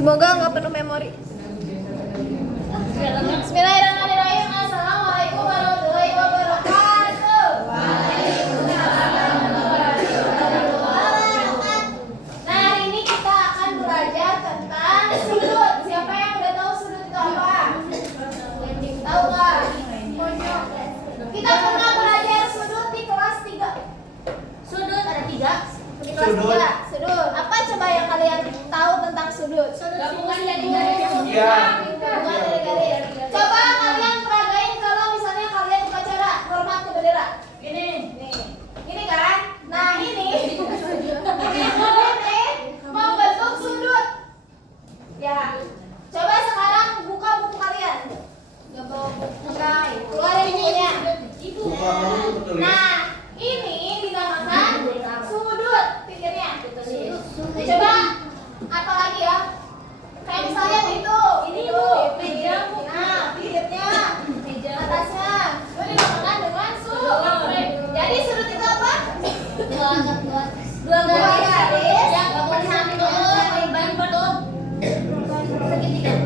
Semoga nggak penuh memori. Bismillahirrahmanirrahim. Assalamualaikum warahmatullahi wabarakatuh. Nah, hari ini kita akan belajar tentang sudut. Siapa yang udah tahu sudut itu apa? Tahu nggak? Kita pernah belajar sudut di kelas 3. Sudut ada 3. Di kelas 3. Sudut. Apa coba yang kalian tahu tentang sudut? Gabungan dari garis. Iya. Gabungan dari garis. Coba kalian peragain kalau misalnya kalian upacara hormat ke bendera. Gini. Nih. Ini kan? Nah, ini membentuk sudut. Ya. Coba sekarang buka buku kalian. Keluarin bukunya. Nah, ini dinamakan sudut. Pikirnya. Coba apa lagi ya? Kayak misalnya itu. Ini Bu, meja. Nah, bibirnya, atasnya. Itu dinamakan dengan sudut. Jadi sudut itu apa? Dua garis yang bentuk segitiga.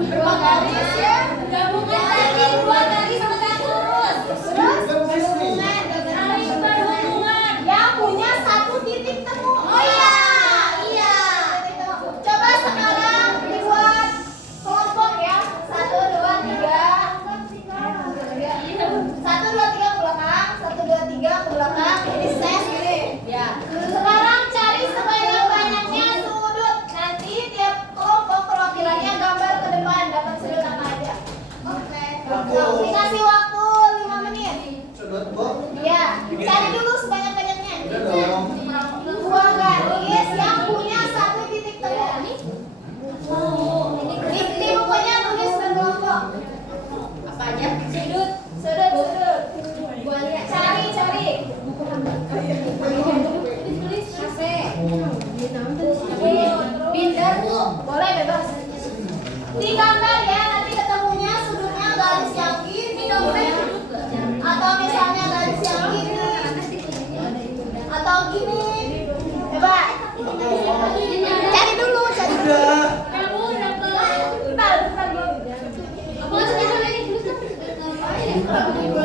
Dua garis yang gabungan dari dua garis tegak lurus. Terus yang punya satu titik temu. Oh iya, iya. Coba sekarang dibuat kelompok ya. 1, 2, 3. 1, 2, 3 ke belakang. 1, 2, 3 ke belakang. Ini set gini. Ya. Sekarang cari sebanyak-banyaknya sudut. Nanti tiap kelompok perwakilannya gambar ke depan. Dapat sudut apa aja. Oke. Dikasih waktu 5 menit. Sudut, Bu. Iya. Cari dulu sebanyak-banyaknya. Udah dong. Dua garis yang punya satu titik temu. Di bukunya tulis berkelompok. Apa aja? Sudut. Gua lihat. Cari. Tulis AC. Binder tuh. Boleh bebas. Digambar ya, nanti ketemunya sudutnya garis yang gini dong. Atau misalnya garis yang gini. Atau gini. Coba. Cari dulu. Udah. Bentar dulu.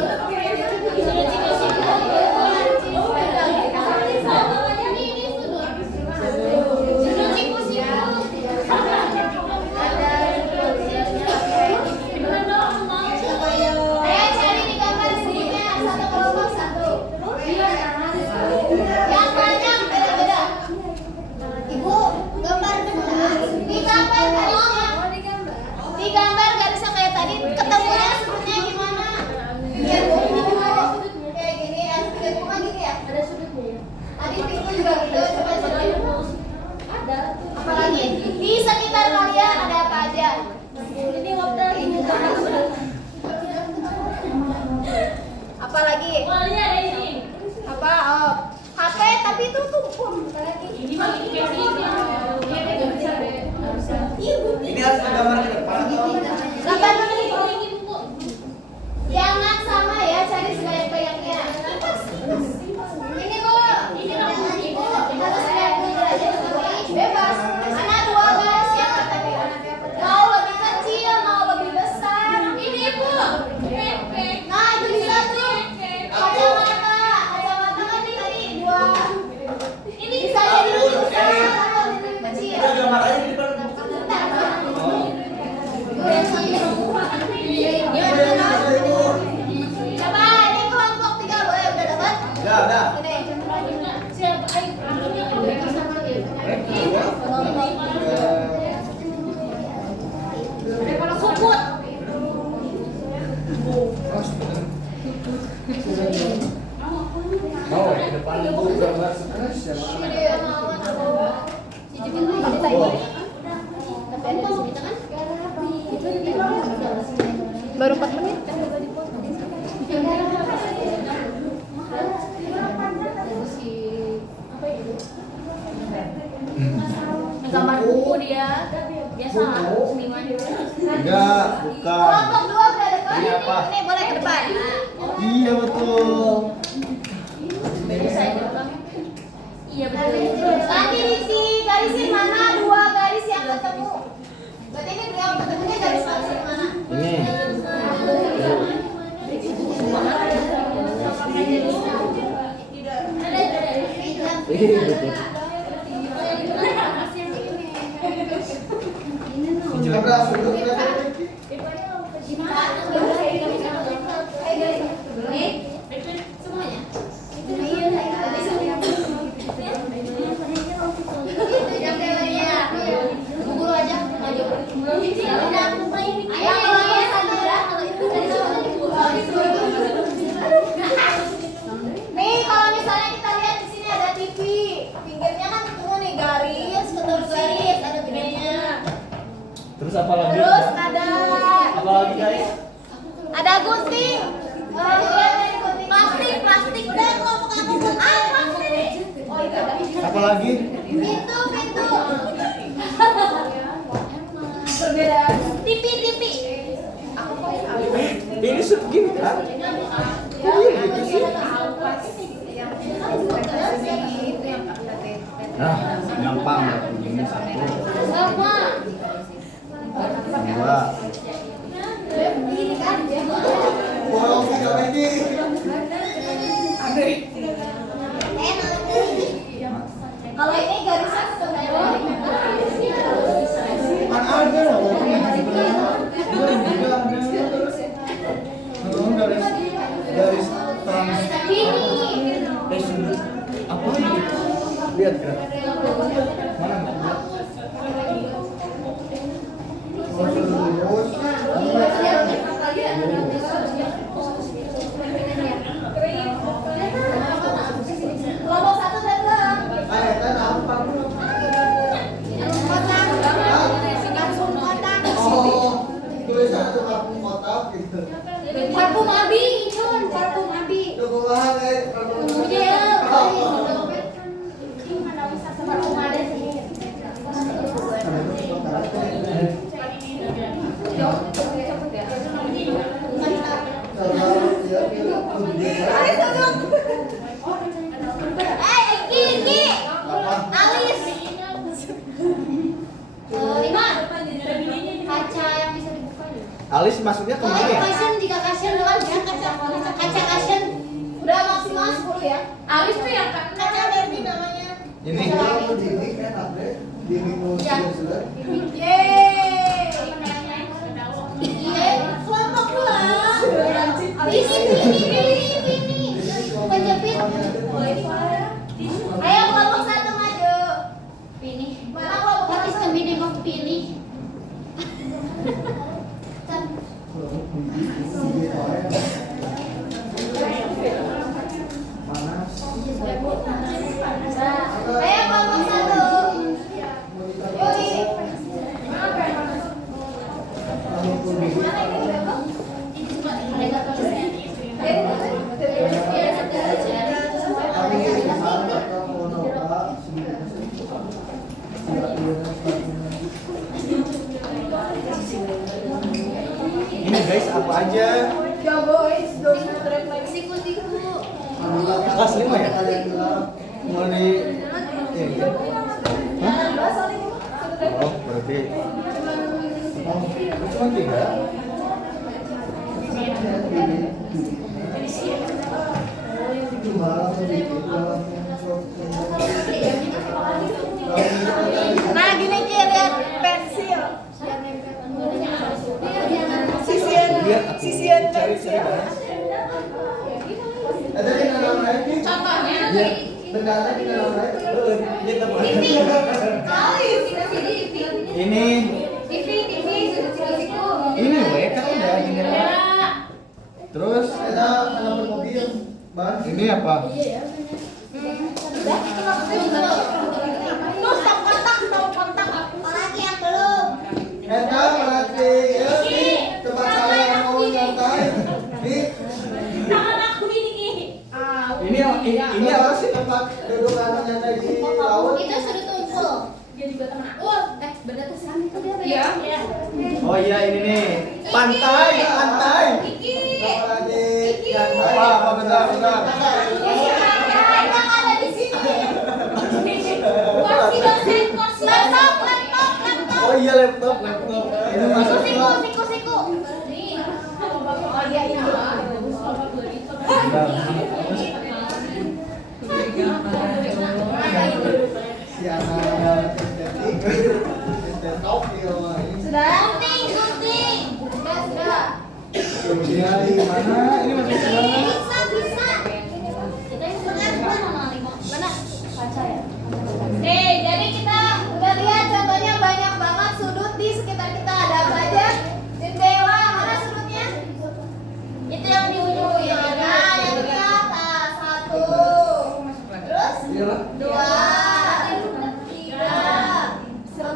Ayo cari di gambar sininya satu kelompok satu. Yang banyak beda-beda. Ibu, gambar benar. Digambar garisnya. Digambar garisnya kayak tadi. Ketemunya sudutnya gimana? Biar buku kayak gini ya. Biar bukan gini ya. Ada sudutnya. Tadi pintu juga gitu. Coba cari. Ada. Apalagi di sekitar kalian ada apa aja? Ini ngobrol ini. Apalagi? Wali ada ini. Apa? Oh, HP tapi itu tumpul. Apalagi? Ini mah ini Ini harus gambar ke depan atau? Gambar dulu. Jangan sama ya, cari sebanyak-banyaknya. Ini Bu, harus lihat dulu aja dulu. Bebas. Mana dua garis yang tadi? Mau lebih kecil, mau lebih besar. Ini Bu. Nah, itu bisa tuh. Kacamata kan ini tadi dua. Ini bisa jadi lebih besar atau lebih kecil. Udah gambar aja di depan. Coba ini kelompok 3 boleh udah dapat? Udah. Ini. siapa Suput. Mau ke depan Bu gambar stres ya. Baru 4 menit. Gambar buku dia. Biasa seniman. Enggak, bukan. Kelompok 2 udah dekat. Ini apa? Ini boleh ke depan. Iya betul. Bisa ini. Iya betul. Tadi di garis yang mana? Dua garis yang ketemu. Berarti ini yang ketemunya garis yang mana? Ini. Semuanya. Guru aja. Nih kalau misalnya kita lihat di sini ada TV, pinggirnya kan ketemu nih garis, ketemu garis, ada gedenya. Terus apa lagi? Terus ada Apa lagi guys? gunting. Plastik. Udah kelompok aku plastik. Oh itu ada. Apa lagi? Pintu. Perbedaan. TV. Aku kok Ini segini kan? Nah, gampang ini satu, sama. dua. Ini kan. Kalau ini garisnya ketemu. Kan ada loh. Garis trans. Apa ini? Lihat kan? Mana? Kelompok satu dan belum. Langsung kotak. Tulisan itu parfum kotak gitu. Parfum Abi, Icun, parfum Abi. Parfum ada sih. Iki. Alis. 5. Kaca yang bisa dibuka. Alis maksudnya kemana ya? Jika kasian dengan kaca kasian udah maksimal 10 ya. Alis tuh yang kan Kaca Barbie namanya. Ini. Yeay. Kelompok 2. Ini. Penjepit. Ayo kelompok 1 maju. Pilih. Mana kelompok what is the meaning of pilih? Ayo kelompok 1. Yoi. Ini guys apa aja? Ya boys, siku-siku. Kelas 5 ya? Mulai Hah? Oh, berarti cuma 3. Nah gini Ki, lihat pensil. Sisian pensil. Ada di dalam lagi. contohnya Bendana di dalam lagi. Ini. Ini weh kan udah gini lah. Terus ada halaman mobil. Bang, ini apa? Terus stop kontak. Apalagi yang belum. Eta berarti ya. Coba saya yang mau nyantai. tangan aku ini Ini apa sih tempat duduk anak nyantai di laut? Itu sudah tumpul. dia juga teman aku Benda tuh sini tuh dia. iya Oh iya ini nih. Pantai. Apa bentar. Yang ada di sini. iya laptop. Ini masuk Siku, ke. siku, siku. Nih, kalau bapak oh dia ini bapak beli itu Si anak estetik di rumah ini. Sudah. Gunting, gunting. Sudah. Kuncinya di mana? Ini masuk ke mana? Bisa, bisa. Kita yang sebenarnya mana? Kaca ya. Jadi kita udah lihat contohnya banyak banget sudut di sekitar kita. Ada apa aja? Jendela, mana sudutnya? Itu yang di ujung ya. Nah, yang di atas. 1. Terus? Iyalah. 2, 3,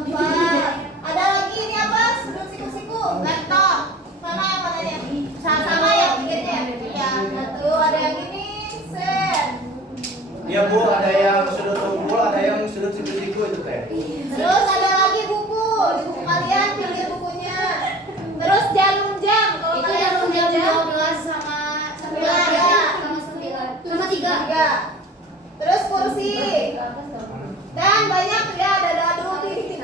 4. Ada lagi ini apa? Sudut siku-siku. Laptop. Mana yang mananya? Sama yang pinggirnya ya. 1. Ada yang ini. Set. Iya Bu, ada yang sudut unggul, ada yang sudut siku-siku itu teh. Terus ada lagi buku. Di buku kalian pilih bukunya. Terus jarum jam. Kalau itu kalian jarum punya jam jam 12 sama 9 ya. sama 3. 3. Terus kursi. Dan banyak ya ada dadu ini.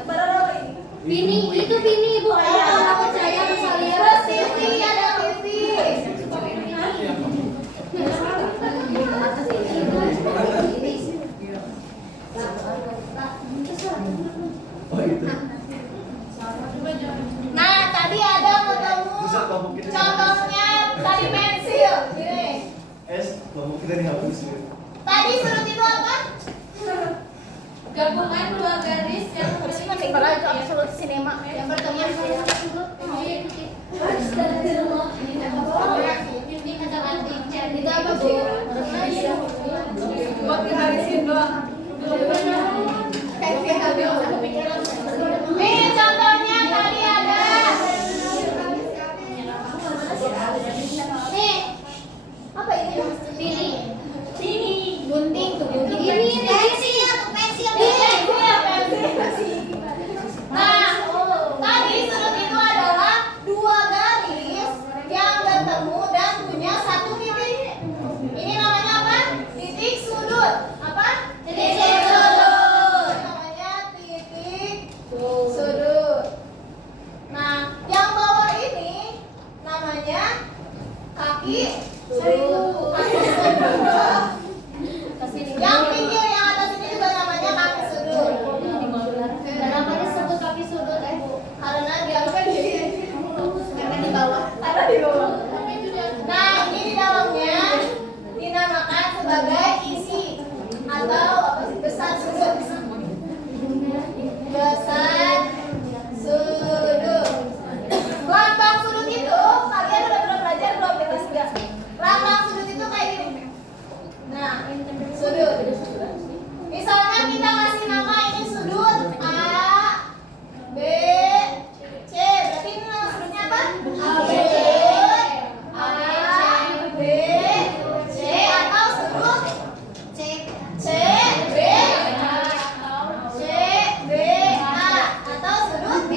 Bini itu bini Bu kayak ada percaya sama saya. Terus TV ada TV. Oh itu. Nah, tadi ada ketemu Bisa kamu kita. contohnya tadi pensil. Gini. Kamu kita dihapus. Tadi sudut itu apa? Gabungan 2 garis yang Absolut sinema. Yang pertama itu apa Bu? buat diharisin doang. Nih contohnya tadi ada. Nih. Apa ini? Pilih. Gunting tuh gunting. Ini pensil tuh pensil. Nah, tadi sudut itu adalah 2 garis yang bertemu dan punya 1 titik. Ini namanya apa? Titik sudut. Apa? Titik sudut. Namanya titik sudut. Nah, yang bawah ini namanya kaki sudut. Kaki sudut. Yang pinggir yang atas ini juga namanya kaki sudut. Kenapa disebut kaki sudut Karena dia karena di bawah. Karena di bawah. Nah, ini di dalamnya dinamakan sebagai isi atau apa sih besar sudut. Besar sudut. Lambang sudut itu kalian udah pernah belajar belum di kelas 3? Lambang sudut itu kayak gini. Nah, sudut. Misalnya kita kasih nama ini sudut A, B, C. Berarti ini nama sudutnya apa? A, B, C atau sudut C, B, C, B, A atau sudut B.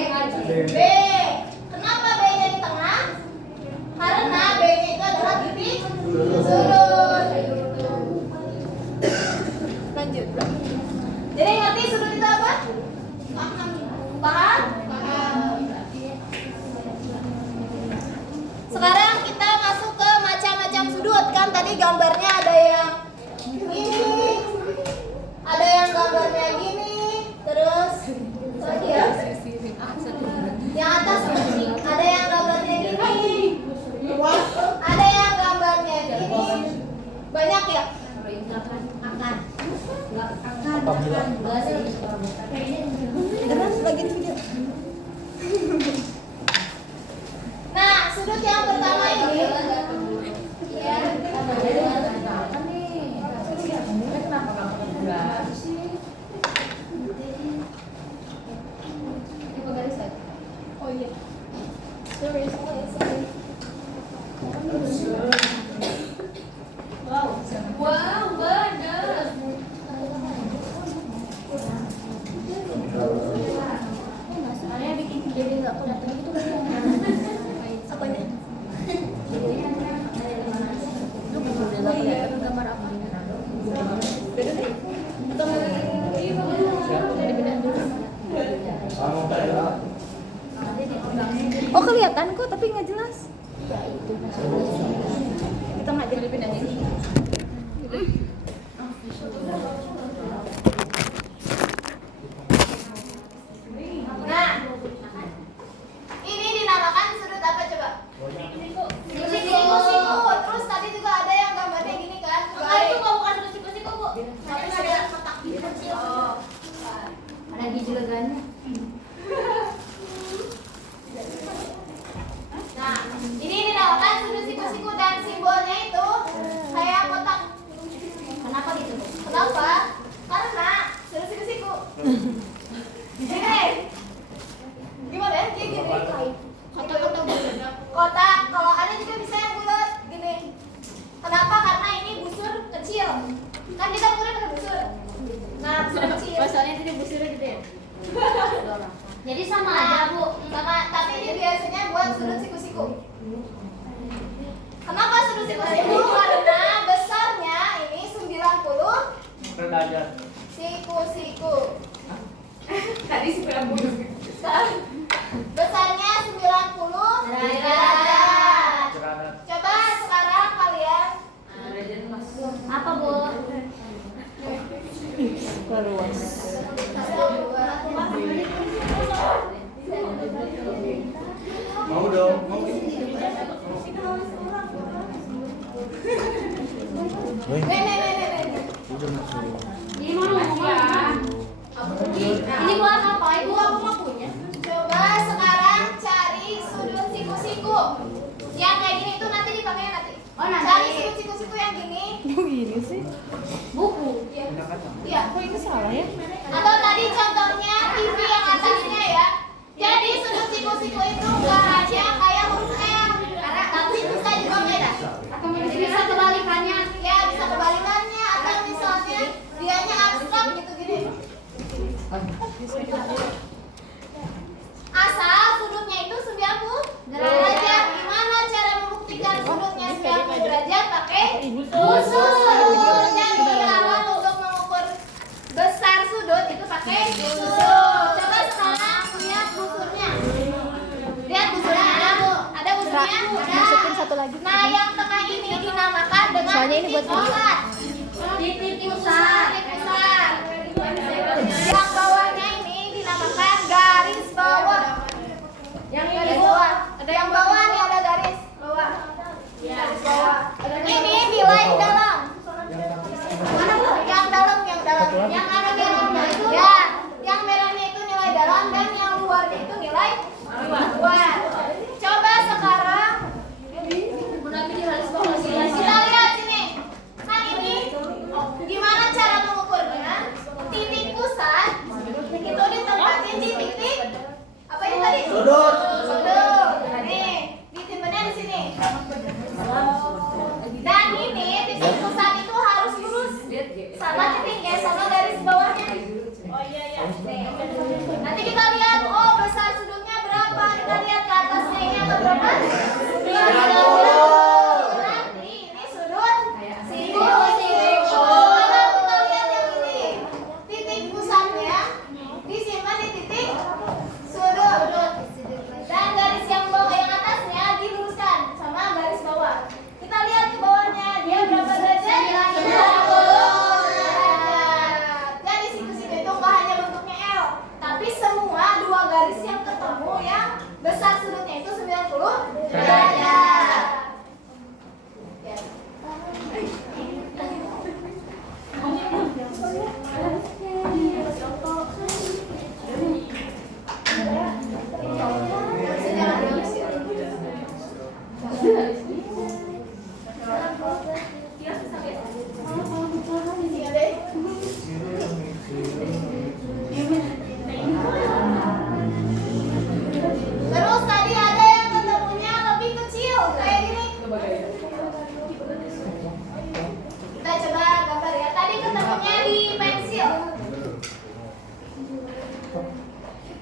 Kenapa B-nya di tengah? Karena B-nya itu adalah titik sudut. Lanjut. Jadi ngerti sudut itu apa? Paham? Sekarang kita masuk ke macam-macam sudut. Kan tadi gambarnya ada yang ini, ada yang gambarnya gini, terus lagi ya? Yang atas ini, ada yang gambarnya gini, ada yang gambarnya gini. Banyak ya? Akan. Nah, sudut yang pertama ini oh iya. Sorry. Wow, Wow, bagus. kelihatan kok, tapi nggak jelas. Kita nggak jadi pindahin. Nah, ini dinamakan sudut apa coba? Siku-siku. Terus tadi juga ada yang gambarnya gini kan? Itu kok bukan sudut siku-siku, Bu. Tapi ada kotak gitu kecil. Ada gijlegannya. Nah, ini dinamakan sudut siku-siku dan simbolnya itu kayak kotak. Kenapa gitu? Kenapa? Karena sudut siku-siku. Gini. Gimana ya? Gini. Kotak-kotak Kotak, kalau ada juga bisa yang bulat gini. Kenapa? Karena ini busur kecil. Kan kita mulai pakai busur. Nah, busur kecil. Pasalnya itu busurnya gede. Jadi sama aja, Bu. Sama, tapi ini biasanya buat sudut siku-siku. Kenapa sudut siku-siku? Karena besarnya ini 90 Derajat. siku-siku. Tadi 90. Besarnya 90 derajat. Coba sekarang kalian Apa, Bu? Mau dong, mau. Ini mau Ini buat apa? Ibu aku mau punya. Coba sekarang cari sudut siku-siku. Yang kayak gini itu nanti dipakai nanti. Oh, nanti. Cari sudut siku-siku yang gini. Gini sih. Buku. Iya. Kok itu salah ya? Atau tadi contohnya TV yang atasnya ya. Jadi sudut siku-siku itu enggak hanya kayak huruf M, tapi bisa juga beda. Atau bisa kebalikannya. Ya bisa kebalikannya atau misalnya dianya abstrak gitu gini. Asal sudutnya itu 90 derajat. Gimana cara membuktikan sudutnya 90 derajat? Pakai busur. Jadi alat untuk mengukur besar sudut itu pakai busur. Coba sekarang lihat busurnya. Lihat busurnya ada, Bu. Ada busurnya? Masukin satu lagi. Nah, yang tengah ini dinamakan dengan Soalnya ini buat titik pusat. Titik pusat. Titik pusat. Yang bawahnya ini dinamakan garis bawah. Yang bawah. Ada yang bawah nih, ada garis bawah. Garis bawah. Ini nilai dalam. Mana Bu? Yang dalam, yang dalam. Yang ada merahnya itu. Ya, yang merahnya itu nilai dalam dan yang luarnya itu nilai luar. Coba sekarang kita lihat sini. Nah ini gimana cara mengukurnya? Titik pusat itu ditempatin di titik apa ini tadi? Sudut. Sudut. Nih, ditimpannya di sini. Dan ini titik pusat itu harus lurus sama titiknya, sama garis bawahnya. Oh iya iya. Nih. Nanti kita lihat, oh besar sudutnya berapa? Kita lihat ke atasnya ini ada berapa? 90. Berarti ini sudut siku-siku. Kalau kita lihat yang ini, titik pusatnya disimpan di titik sudut. Dan garis yang bawah yang atasnya diluruskan sama garis bawah. Kita lihat ke bawahnya, dia berapa derajat? 90 derajat. Jadi siku-siku itu nggak hanya bentuknya L, tapi semua dua garis yang ketemu yang besar sudutnya itu 90 derajat. Ya. Terus tadi ada yang ketemunya lebih kecil kayak gini. Kita coba gambar ya. Tadi ketemunya di pensil.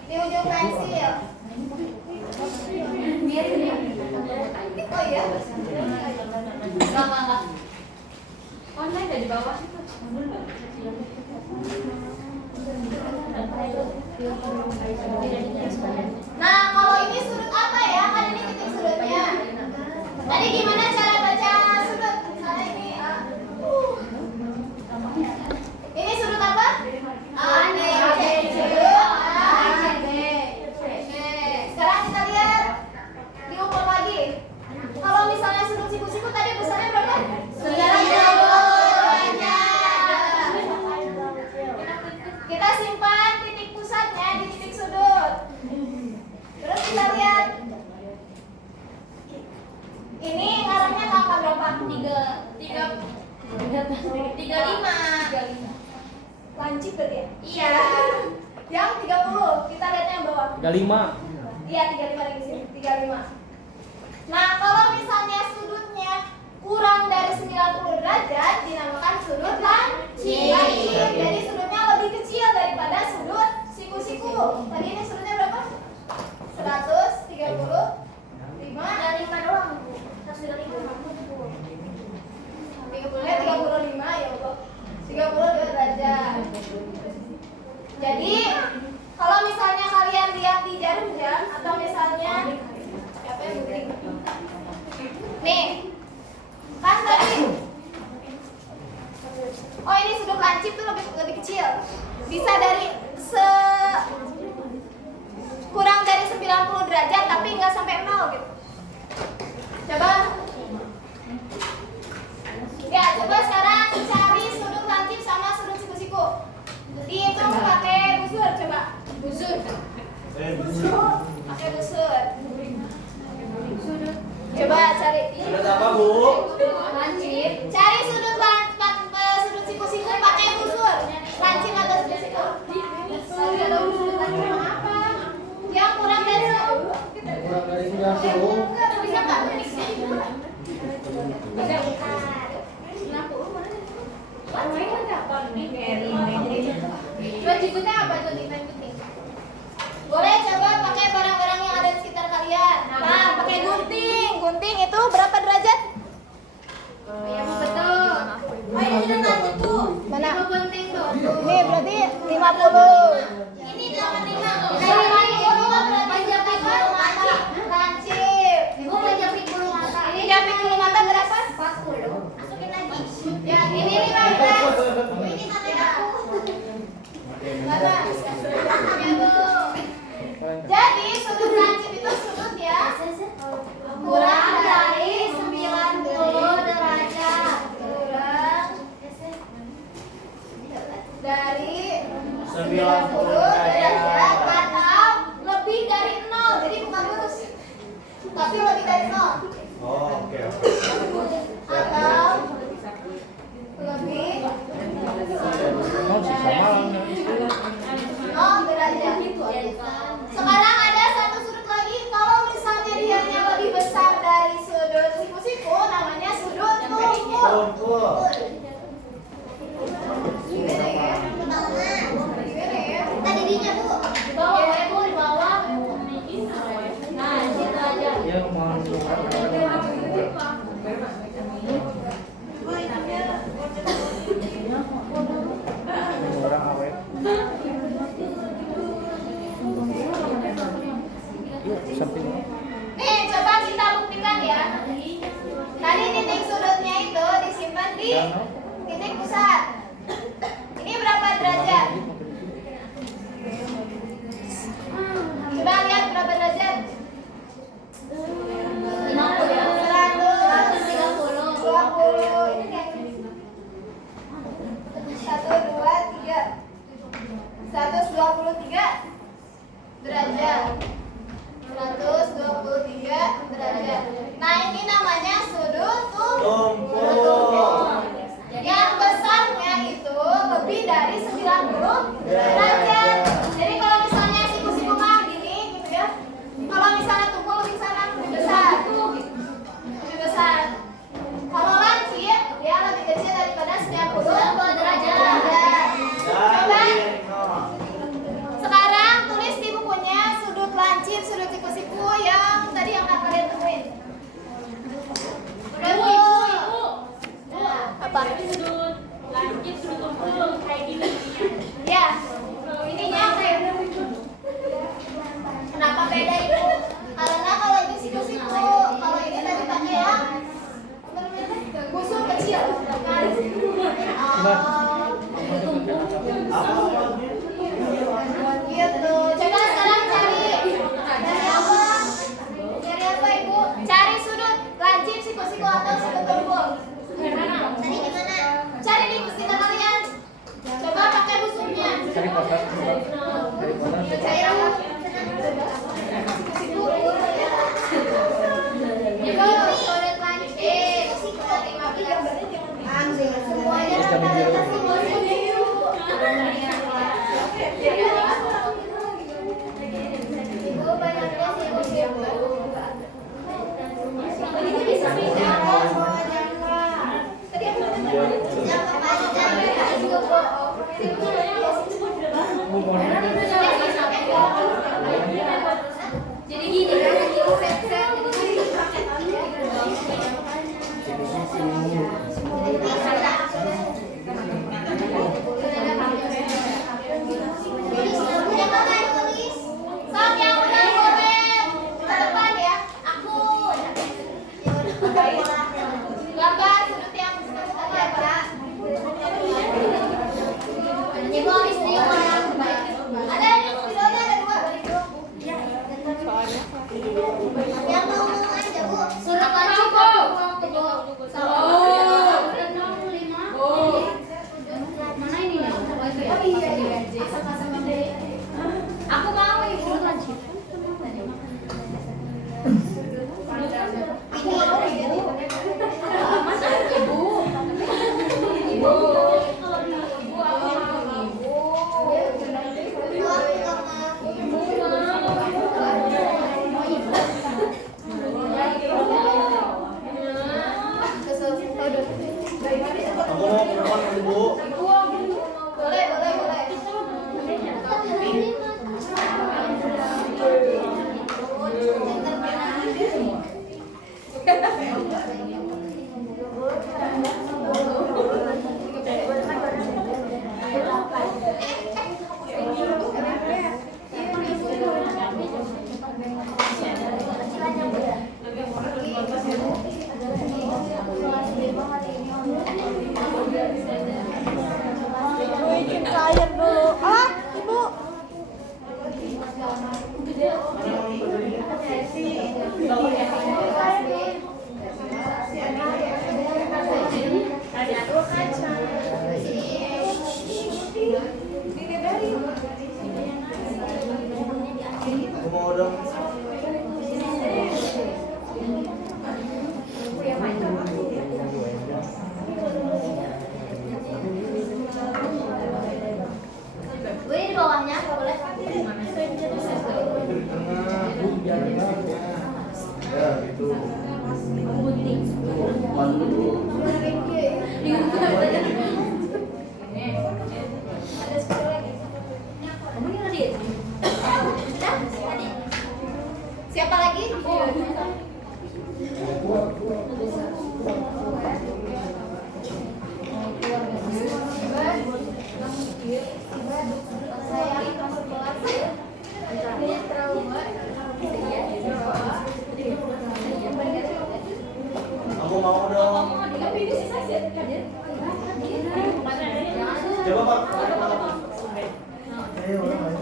Di ujung pensil. Oh iya. Enggak. Online ada di bawah itu. Nah, kalau ini sudut apa ya? Kan Jadi gimana cara baca sudut? Misalnya ini ini sudut apa? ABC. Sekarang kita lihat diukur lagi. Kalau misalnya sudut siku-siku tadi besarnya berapa? 90 derajat. Kita simpan titik pusatnya di titik sudut. Terus kita lihat. Ini arahnya ke angka berapa? 35. Lancip berarti ya? Iya. Yang 30. Kita lihatnya yang bawah. 35. Iya, 35 lagi sini. 35. Nah, kalau misalnya sudutnya kurang dari 90 derajat dinamakan sudut lancip. Jadi sudutnya lebih kecil daripada sudut siku-siku. Tadi ini sudutnya berapa? 135. Dari 5 doang, Bu. 35 ya Allah. 32 derajat. Jadi kalau misalnya kalian lihat di jarum jam atau misalnya siapa yang bukti? Nih, kan tadi. Oh ini sudut lancip tuh lebih kecil. Bisa dari kurang dari 90 derajat tapi nggak sampai 0 gitu. Coba. Ya, coba sekarang cari sudut lancip sama sudut siku-siku. Dihitung pakai busur, coba. Busur. Pakai busur. Coba cari. Sudut apa, Bu? Lancip. Cari sudut sudut siku-siku pakai busur. Lancip atau sudut siku? Tadi ada sudut lancip apa? Yang kurang dari 10. Kurang dari 90. Bisa nggak? Wajibnya apa tuh di penting? Boleh coba pakai barang-barang yang ada di sekitar kalian. Nah, pakai gunting. Gunting itu berapa derajat? Ya, betul. Oh, ini sudah lanjut tuh. Mana? Gunting tuh. Ini berarti 50. Ini 85. Dari 50 berarti jepit bulu mata. Lancip. Ibu menjepit bulu mata. Ini jepit bulu mata berapa? 40. Masukin lagi. Ya, ini 15. Ini sampai aku. Mana? Ya, Bu. Jadi sudut lancip itu sudut ya kurang dari 90 derajat. Kurang dari 90 derajat atau lebih dari 0. Jadi bukan lurus. Tapi lebih dari 0. Oh, oke. Atau lebih Oh, si sama. 0 derajat. Sekarang ada satu sudut lagi. Kalau misalnya dianya lebih besar dari sudut siku-siku, namanya sudut tumpul. Tumpul. Gimana ya? Gimana ya? Tadi dinya, Bu. Di bawah ya, Bu, di bawah. Nah, situ aja. Ya, mau orang awet. Yuk, samping. Nih, coba kita buktikan ya. Tadi titik sudutnya itu disimpan di titik pusat. Ini berapa derajat? Coba lihat berapa derajat? 120. Ini kayak 123 derajat. 123 derajat. Nah, ini namanya sudut tumpul. Yang besarnya itu lebih dari 90 derajat. Jadi kalau misalnya siku-siku mah gini gitu ya. Kalau misalnya tumpul lebih sana lebih besar. Lebih besar. Kalau lancip dia lebih kecil daripada 90 derajat. Coba sekarang tulis di bukunya sudut lancip, sudut siku-siku yang tadi yang kalian temuin. Ibu. Apa? Sudut lancip, sudut tumpul kayak gini. Ya. Cari poster. Cari poster. Jadi gini kan, aku mau ibu Aku mau ke rumah ibu. boleh. Bikin air dulu. Ah, Ibu. Aku mau dong. Gue di bawahnya boleh. Ya gitu. Malu dulu. Siapa lagi? Aku mau dong. Coba Pak. Ayo, ayo.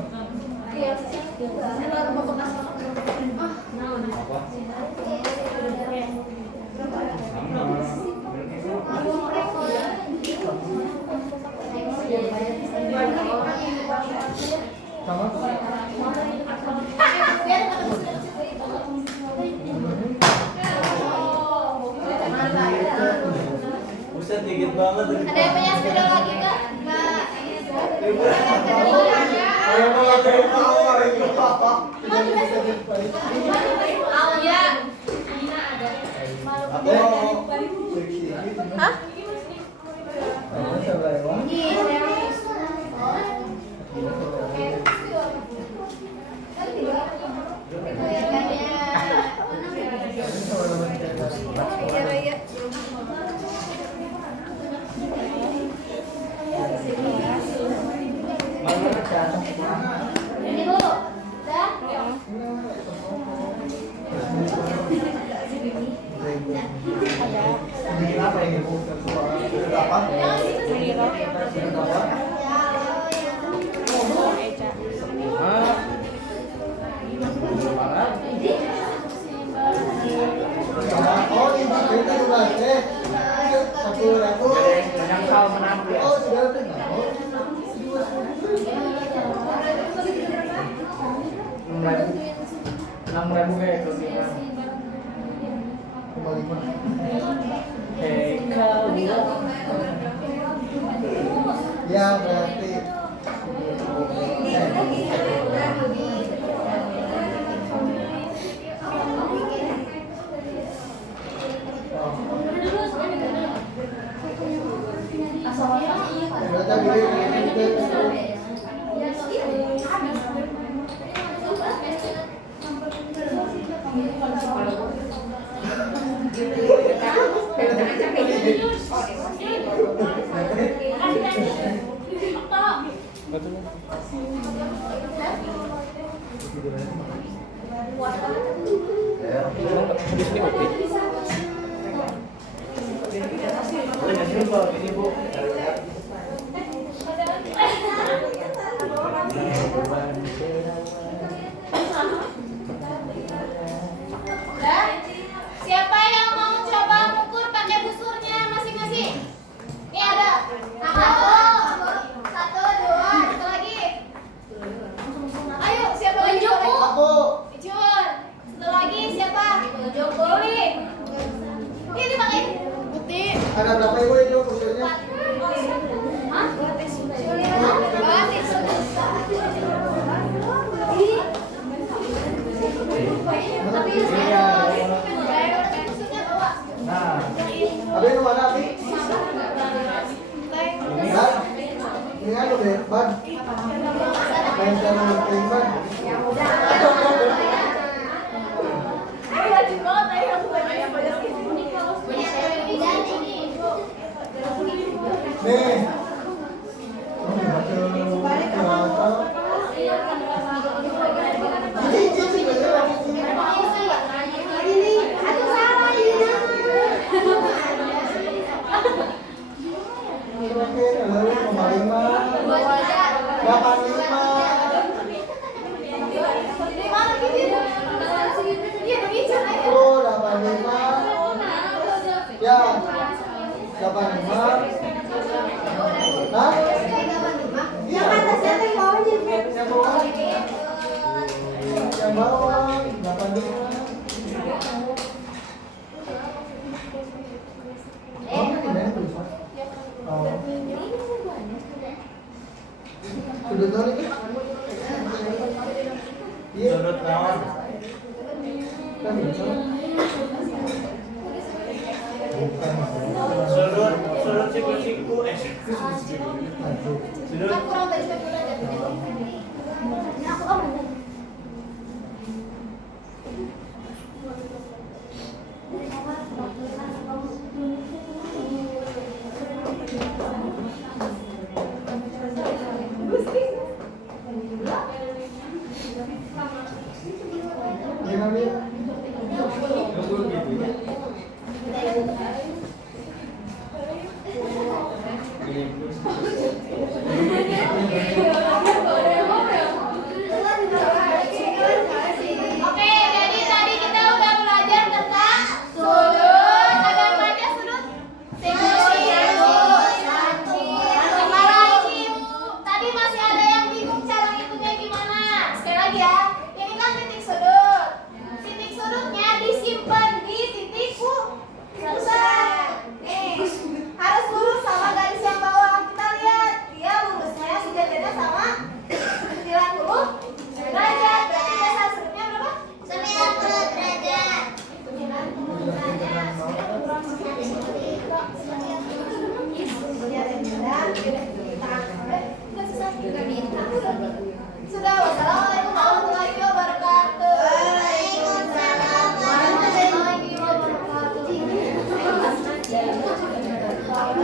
Buset dikit banget. Ada yang punya sepeda lagi nggak? Nggak. Ayo mau dari power itu. Aulia. Aku mau. Hah? Ini Bu. Udah? Bikin apa ini Bu? Apa? Eca. Ah, Oh ini cerita juga deh. 10.000. yang kau menang ya. Oh sudah dengar. Hei kau. Ya berarti. Habis ini kopi. Dan siapa yang mau coba mengukur pakai busurnya masing-masing? Ini ada. Satu, dua, satu lagi. Ayo, siapa lagi? Aku. Icun. Satu lagi siapa? Jokoli. Ini dipakai. Putih. Ada berapa ibu itu khususnya? Hah? Batik. Nah, abi nu mana abi? Ban, ini anu deh, ban. Main sama ban. Nih. Ya, 85. Hah? Yang atasnya tuh yang bawahnya. Yang bawah. Yang bawah 85. Oh, ini tulisan. Oh. Sudut nol ini? Iya. Sudut lawan. Kan bisa. Sudut siku-siku Sudut. Kurang dari spekulasi. Aku Gimana dia? Oke, jadi tadi kita udah belajar tentang sudut. Ada apa aja sudut? Tadi masih ada yang bingung cara ngitungnya gimana? Sekali lagi ya, ini kan titik sudut. Titik sudutnya disimpan di titik pusat. Nih, harus lurus sama garis yang bawah. Kita lihat, dia lurusnya sejajarnya sama 90 derajat. Berarti dasar sudutnya berapa? 90 derajat. Sudah, wassalamualaikum warahmatullahi wabarakatuh. Waalaikumsalam warahmatullahi wabarakatuh.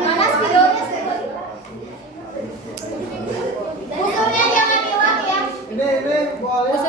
Mana videonya sekali? Busurnya jangan hilang ya. Ini boleh.